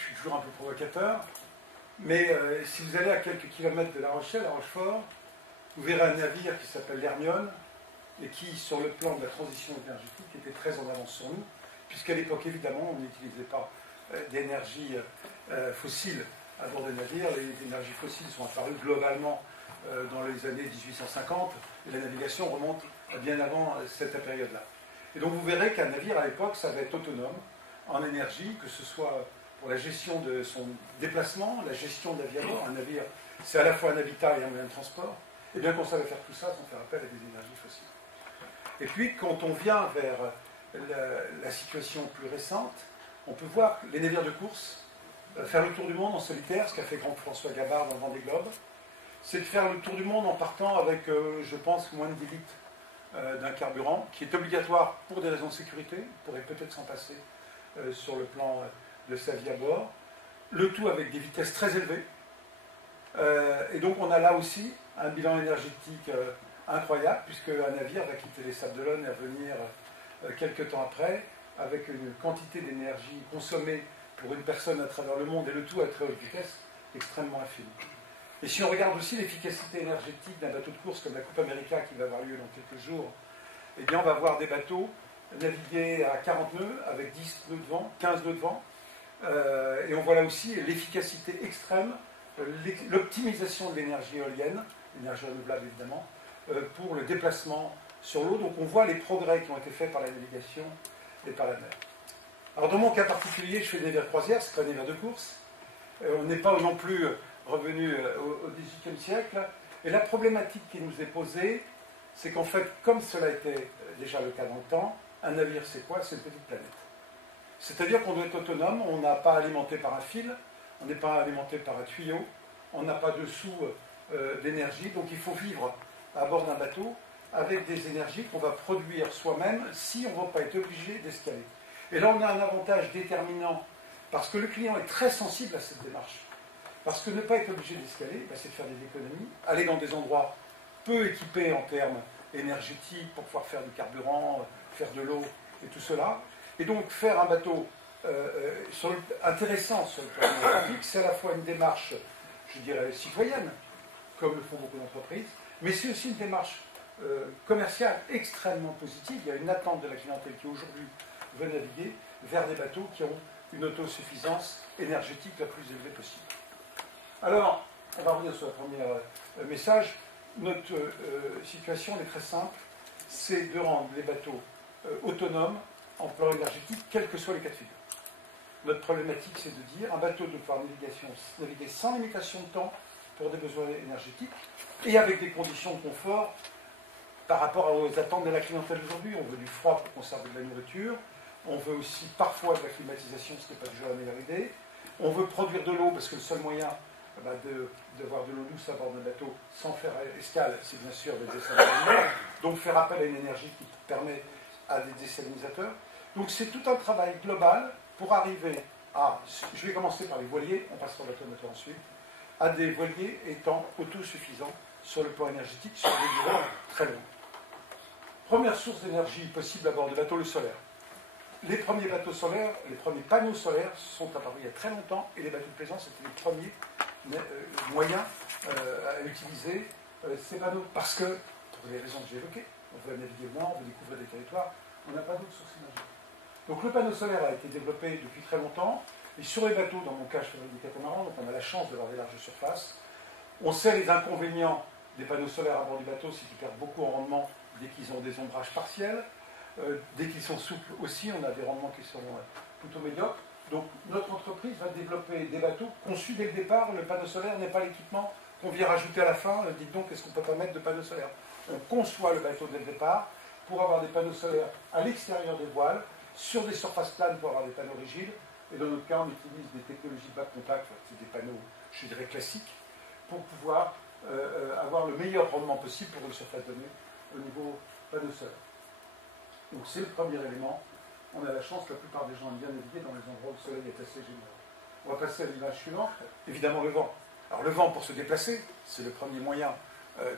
je suis toujours un peu provocateur, mais si vous allez à quelques kilomètres de La Rochelle, à Rochefort, vous verrez un navire qui s'appelle l'Hermione, et qui, sur le plan de la transition énergétique, était très en avance sur nous, puisqu'à l'époque, évidemment, on n'utilisait pas d'énergie fossile à bord des navires. Les énergies fossiles sont apparues globalement dans les années 1850, et la navigation remonte bien avant cette période-là. Et donc vous verrez qu'un navire, à l'époque, ça va être autonome en énergie, que ce soit pour la gestion de son déplacement, la gestion de la vie à bord. Un navire, c'est à la fois un habitat et un moyen de transport. Et bien qu'on savait faire tout ça sans faire appel à des énergies fossiles. Et puis, quand on vient vers la situation plus récente, on peut voir les navires de course faire le tour du monde en solitaire, ce qu'a fait grand François Gabard dans le Vendée Globe. C'est de faire le tour du monde en partant avec, je pense, moins de 10 litres d'un carburant, qui est obligatoire pour des raisons de sécurité, on pourrait peut-être s'en passer sur le plan de sa vie à bord. Le tout avec des vitesses très élevées. Et donc on a là aussi un bilan énergétique incroyable, puisqu'un navire va quitter les Sables d'Olonne et va venir quelques temps après, avec une quantité d'énergie consommée pour une personne à travers le monde, et le tout à très haute vitesse, extrêmement infime. Et si on regarde aussi l'efficacité énergétique d'un bateau de course comme la Coupe América qui va avoir lieu dans quelques jours, eh bien on va voir des bateaux naviguer à 40 nœuds, avec 10 nœuds de vent, 15 nœuds de vent, et on voit là aussi l'efficacité extrême, l'optimisation de l'énergie éolienne, l'énergie renouvelable évidemment, pour le déplacement sur l'eau. Donc on voit les progrès qui ont été faits par la navigation et par la mer. Alors dans mon cas particulier, je fais des navires de croisière, c'est pas des navires de course. On n'est pas non plus revenu au XVIIIe siècle. Et la problématique qui nous est posée, c'est qu'en fait, comme cela était déjà le cas dans le temps, un navire c'est quoi? C'est une petite planète. C'est-à-dire qu'on doit être autonome, on n'a pas alimenté par un fil, on n'est pas alimenté par un tuyau, on n'a pas de sous d'énergie, donc il faut vivre à bord d'un bateau avec des énergies qu'on va produire soi-même si on ne va pas être obligé d'escaler. Et là, on a un avantage déterminant, parce que le client est très sensible à cette démarche. Parce que ne pas être obligé d'escaler, c'est de faire des économies, aller dans des endroits peu équipés en termes énergétiques pour pouvoir faire du carburant, faire de l'eau et tout cela. Et donc faire un bateau intéressant sur le plan énergétique, c'est à la fois une démarche, je dirais, citoyenne, comme le font beaucoup d'entreprises, mais c'est aussi une démarche commerciale extrêmement positive. Il y a une attente de la clientèle qui aujourd'hui veut naviguer vers des bateaux qui ont une autosuffisance énergétique la plus élevée possible. Alors, on va revenir sur le premier message. Notre situation est très simple, c'est de rendre les bateaux autonomes en plan énergétique, quels que soient les cas de figure. Notre problématique, c'est de dire un bateau de pouvoir naviguer sans limitation de temps pour des besoins énergétiques et avec des conditions de confort par rapport aux attentes de la clientèle aujourd'hui. On veut du froid pour conserver de la nourriture, on veut aussi parfois de la climatisation, ce n'est pas toujours la meilleure idée. On veut produire de l'eau parce que le seul moyen d'avoir de l'eau douce à bord d'un bateau sans faire escale, c'est bien sûr des désalinisateurs. Donc faire appel à une énergie qui permet à des désalinisateurs. Donc c'est tout un travail global pour arriver à, je vais commencer par les voiliers, on passera au bateau moteur ensuite, à des voiliers étant autosuffisants sur le plan énergétique sur des durées très longues. Première source d'énergie possible à bord de bateaux, le solaire. Les premiers bateaux solaires, les premiers panneaux solaires sont apparus il y a très longtemps, et les bateaux de plaisance étaient les premiers moyens à utiliser ces panneaux, parce que, pour les raisons que j'ai évoquées, on veut naviguer au nord, on veut découvrir des territoires, on n'a pas d'autres sources énergétiques. Donc le panneau solaire a été développé depuis très longtemps, et sur les bateaux, dans mon cas je fabrique des catamarans, donc on a la chance d'avoir des larges surfaces. On sait les inconvénients des panneaux solaires à bord du bateau, c'est qu'ils perdent beaucoup en rendement dès qu'ils ont des ombrages partiels. Dès qu'ils sont souples aussi, on a des rendements qui sont plutôt médiocres. Donc notre entreprise va développer des bateaux conçus dès le départ. Le panneau solaire n'est pas l'équipement qu'on vient rajouter à la fin. Dites donc, est-ce qu'on ne peut pas mettre de panneaux solaires? On conçoit le bateau dès le départ pour avoir des panneaux solaires à l'extérieur des voiles, sur des surfaces planes pour avoir des panneaux rigides. Et dans notre cas, on utilise des technologies de bas contact, c'est des panneaux, je dirais, classiques, pour pouvoir avoir le meilleur rendement possible pour une surface donnée au niveau panneau solaire. Donc c'est le premier élément. On a la chance, la plupart des gens aiment bien naviguer dans les endroits où le soleil est assez généreux. On va passer à l'image suivante. Évidemment, le vent. Alors le vent pour se déplacer, c'est le premier moyen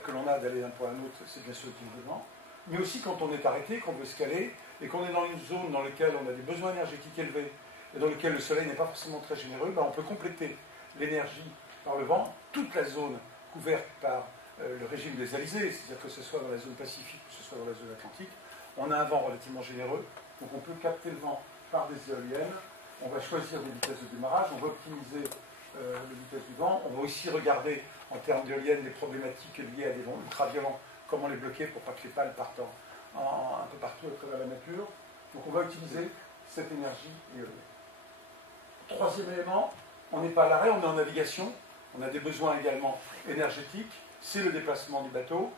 que l'on a d'aller d'un point à un autre, c'est bien sûr le vent. Mais aussi quand on est arrêté, qu'on veut escaler, et qu'on est dans une zone dans laquelle on a des besoins énergétiques élevés, et dans lesquelles le soleil n'est pas forcément très généreux, ben, on peut compléter l'énergie par le vent, toute la zone couverte par le régime des alizés, c'est-à-dire que ce soit dans la zone pacifique ou que ce soit dans la zone atlantique. On a un vent relativement généreux, donc on peut capter le vent par des éoliennes. On va choisir des vitesses de démarrage, on va optimiser les vitesses du vent. On va aussi regarder en termes d'éoliennes les problématiques liées à des vents ultraviolents, comment les bloquer pour pas que les pales partent un peu partout à travers la nature. Donc on va utiliser cette énergie éolienne. Troisième élément, on n'est pas à l'arrêt, on est en navigation. On a des besoins également énergétiques. C'est le déplacement du bateau.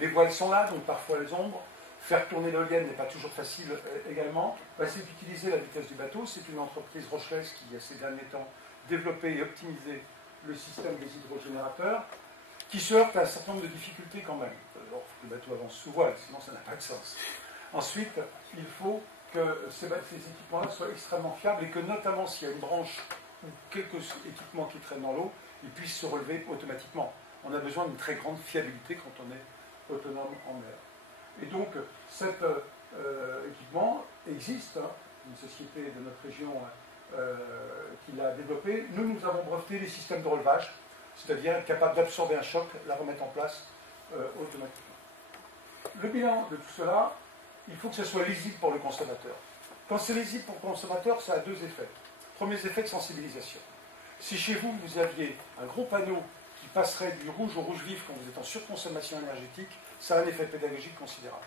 Les voiles sont là, donc parfois les ombres. Faire tourner l'éolienne n'est pas toujours facile également. C'est d'utiliser la vitesse du bateau. C'est une entreprise rochelaise qui, ces derniers temps, développé et optimisé le système des hydrogénérateurs, qui se heurte à un certain nombre de difficultés quand même. Alors, le bateau avance sous voile, sinon ça n'a pas de sens. Ensuite, il faut que ces équipements-là soient extrêmement fiables et que notamment s'il y a une branche ou quelques équipements qui traînent dans l'eau, ils puissent se relever automatiquement. On a besoin d'une très grande fiabilité quand on est autonome en mer. Et donc, cet équipement existe, hein, une société de notre région qui l'a développé. Nous avons breveté les systèmes de relevage, c'est-à-dire être capable d'absorber un choc, la remettre en place automatiquement. Le bilan de tout cela, il faut que ce soit lisible pour le consommateur. Quand c'est lisible pour le consommateur, ça a deux effets. Premier effet de sensibilisation. Si chez vous, vous aviez un gros panneau qui passerait du rouge au rouge vif quand vous êtes en surconsommation énergétique, ça a un effet pédagogique considérable.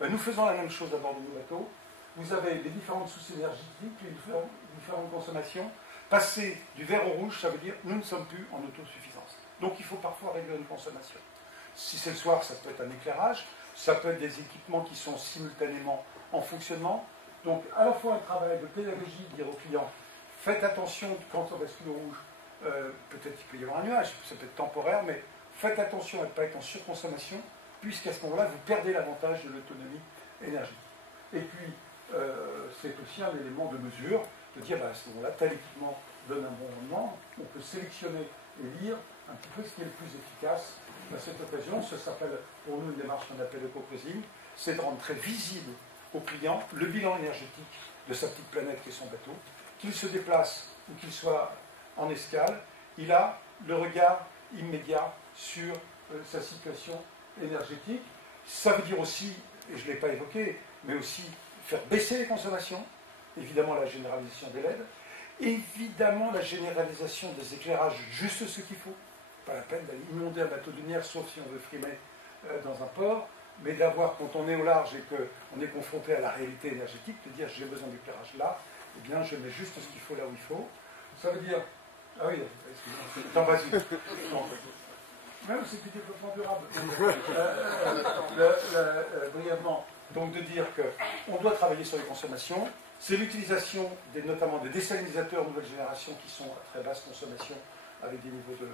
Nous faisons la même chose à bord de nos bateaux. Vous avez les différentes sources énergétiques, les différentes consommations. Passer du vert au rouge, ça veut dire nous ne sommes plus en autosuffisance. Donc il faut parfois réduire une consommation. Si c'est le soir, ça peut être un éclairage, ça peut être des équipements qui sont simultanément en fonctionnement. Donc à la fois un travail de pédagogie, dire aux clients, faites attention quand on bascule au rouge, peut-être qu'il peut y avoir un nuage, ça peut être temporaire, mais faites attention à ne pas être en surconsommation, puisqu'à ce moment-là, vous perdez l'avantage de l'autonomie énergétique. Et puis, c'est aussi un élément de mesure, de dire à ce moment-là, tel équipement donne un bon rendement, on peut sélectionner et lire un petit peu ce qui est le plus efficace. À cette occasion, ça s'appelle pour nous une démarche qu'on appelle eco-cruising, c'est de rendre très visible au client le bilan énergétique de sa petite planète qui est son bateau, qu'il se déplace ou qu'il soit en escale, il a le regard immédiat sur sa situation énergétique. Ça veut dire aussi, et je ne l'ai pas évoqué, mais aussi faire baisser les consommations, évidemment la généralisation des LED, évidemment la généralisation des éclairages, juste ce qu'il faut. Pas la peine d'aller inonder un bateau de lumière, sauf si on veut frimer dans un port, mais d'avoir, quand on est au large et qu'on est confronté à la réalité énergétique, de dire j'ai besoin d'éclairage là, eh bien je mets juste ce qu'il faut là où il faut. Ça veut dire... Ah oui, excusez-moi, t'en vas-y. Même c'est du développement durable. Brièvement, donc de dire qu'on doit travailler sur les consommations, c'est l'utilisation notamment des désalinisateurs nouvelle génération qui sont à très basse consommation avec des niveaux de...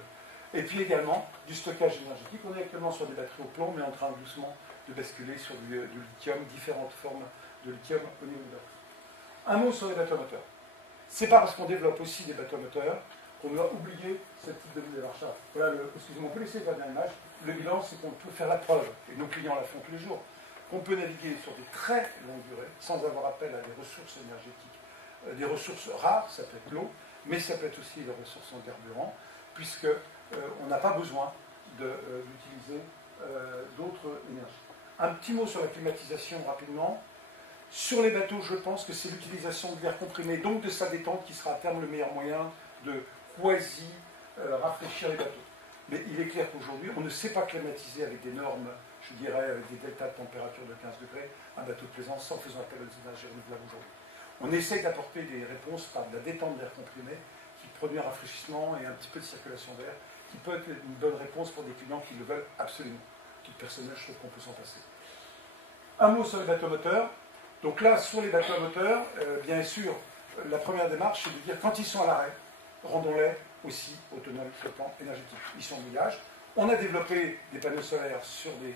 Et puis également du stockage énergétique. On est actuellement sur des batteries au plomb, mais en train doucement de basculer sur du lithium, différentes formes de lithium au niveau de batterie. Un mot sur les bateaux moteurs. C'est pas parce qu'on développe aussi des bateaux moteurs qu'on doit oublier ce type de démarchage. Voilà, excusez-moi, on peut laisser la dernière image. Le bilan, c'est qu'on peut faire la preuve, et nos clients la font tous les jours, qu'on peut naviguer sur des très longues durées sans avoir appel à des ressources énergétiques, des ressources rares, ça peut être l'eau, mais ça peut être aussi des ressources en carburant, puisque on n'a pas besoin d'utiliser d'autres énergies. Un petit mot sur la climatisation rapidement. Sur les bateaux, je pense que c'est l'utilisation de l'air comprimé, donc de sa détente, qui sera à terme le meilleur moyen de quasi-rafraîchir les bateaux. Mais il est clair qu'aujourd'hui, on ne sait pas climatiser avec des normes, je dirais, avec des deltas de température de 15 degrés, un bateau de plaisance sans faisant appel aux énergies renouvelables aujourd'hui. On essaye d'apporter des réponses par de la détente d'air comprimé, qui produit un rafraîchissement et un petit peu de circulation d'air, qui peut être une bonne réponse pour des clients qui le veulent absolument. Tout personnel, je trouve qu'on peut s'en passer. Un mot sur les bateaux moteurs. Donc là, sur les bateaux à moteur, bien sûr, la première démarche, c'est de dire quand ils sont à l'arrêt, rendons-les aussi autonomes sur le plan énergétique. Ils sont au mouillage. On a développé des panneaux solaires sur des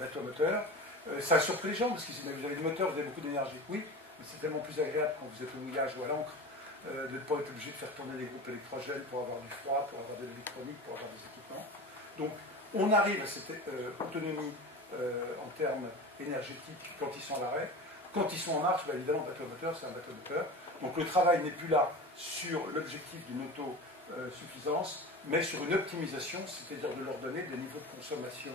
bateaux à moteur. Ça a surpris les gens, parce que si vous avez des moteurs, vous avez beaucoup d'énergie. Oui, mais c'est tellement plus agréable quand vous êtes au mouillage ou à l'encre, de ne pas être obligé de faire tourner des groupes électrogènes pour avoir du froid, pour avoir de l'électronique, pour avoir des équipements. Donc, on arrive à cette autonomie en termes énergétiques quand ils sont à l'arrêt. Quand ils sont en marche, évidemment, un bateau à moteur, c'est un bateau à moteur. Donc le travail n'est plus là sur l'objectif d'une autosuffisance, mais sur une optimisation, c'est-à-dire de leur donner des niveaux de consommation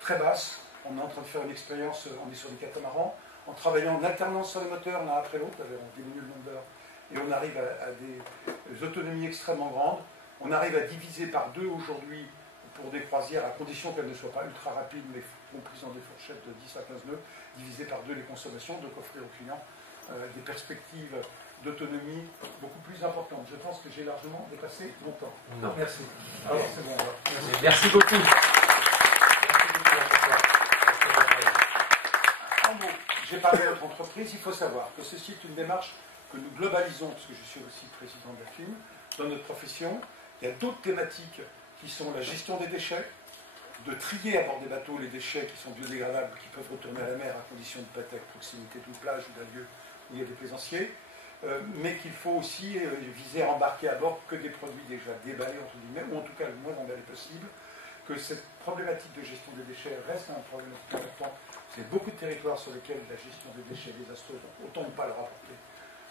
très basses. On est en train de faire une expérience, on est sur des catamarans, en travaillant en alternance sur les moteurs, l'un après l'autre, on diminue le nombre d'heures, et on arrive à des autonomies extrêmement grandes. On arrive à diviser par 2 aujourd'hui pour des croisières, à condition qu'elles ne soient pas ultra rapides, mais comprises dans des fourchettes de 10 à 15 nœuds, diviser par 2 les consommations, donc offrir aux clients des perspectives d'autonomie beaucoup plus importantes. Je pense que j'ai largement dépassé mon temps. Non. Merci. Alors c'est bon. Merci beaucoup. En gros, j'ai parlé de notre entreprise. Il faut savoir que ceci est une démarche que nous globalisons, parce que je suis aussi président de la FIM, dans notre profession. Il y a d'autres thématiques qui sont la gestion des déchets, de trier à bord des bateaux les déchets qui sont biodégradables, qui peuvent retourner à la mer à condition de ne pas être à proximité d'une plage ou d'un lieu où il y a des plaisanciers, mais qu'il faut aussi viser à embarquer à bord que des produits déjà déballés, entre guillemets, ou en tout cas le moins emballé possible, que cette problématique de gestion des déchets reste un problématique importante. C'est beaucoup de territoires sur lesquels la gestion des déchets est désastreuse, donc autant ne pas leur apporter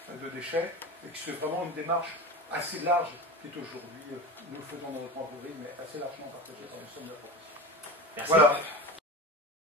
de déchets, et que c'est vraiment une démarche assez large qui est aujourd'hui, nous le faisons dans notre entreprise, mais assez largement partagée par l'ensemble de la profession. Merci. Voilà.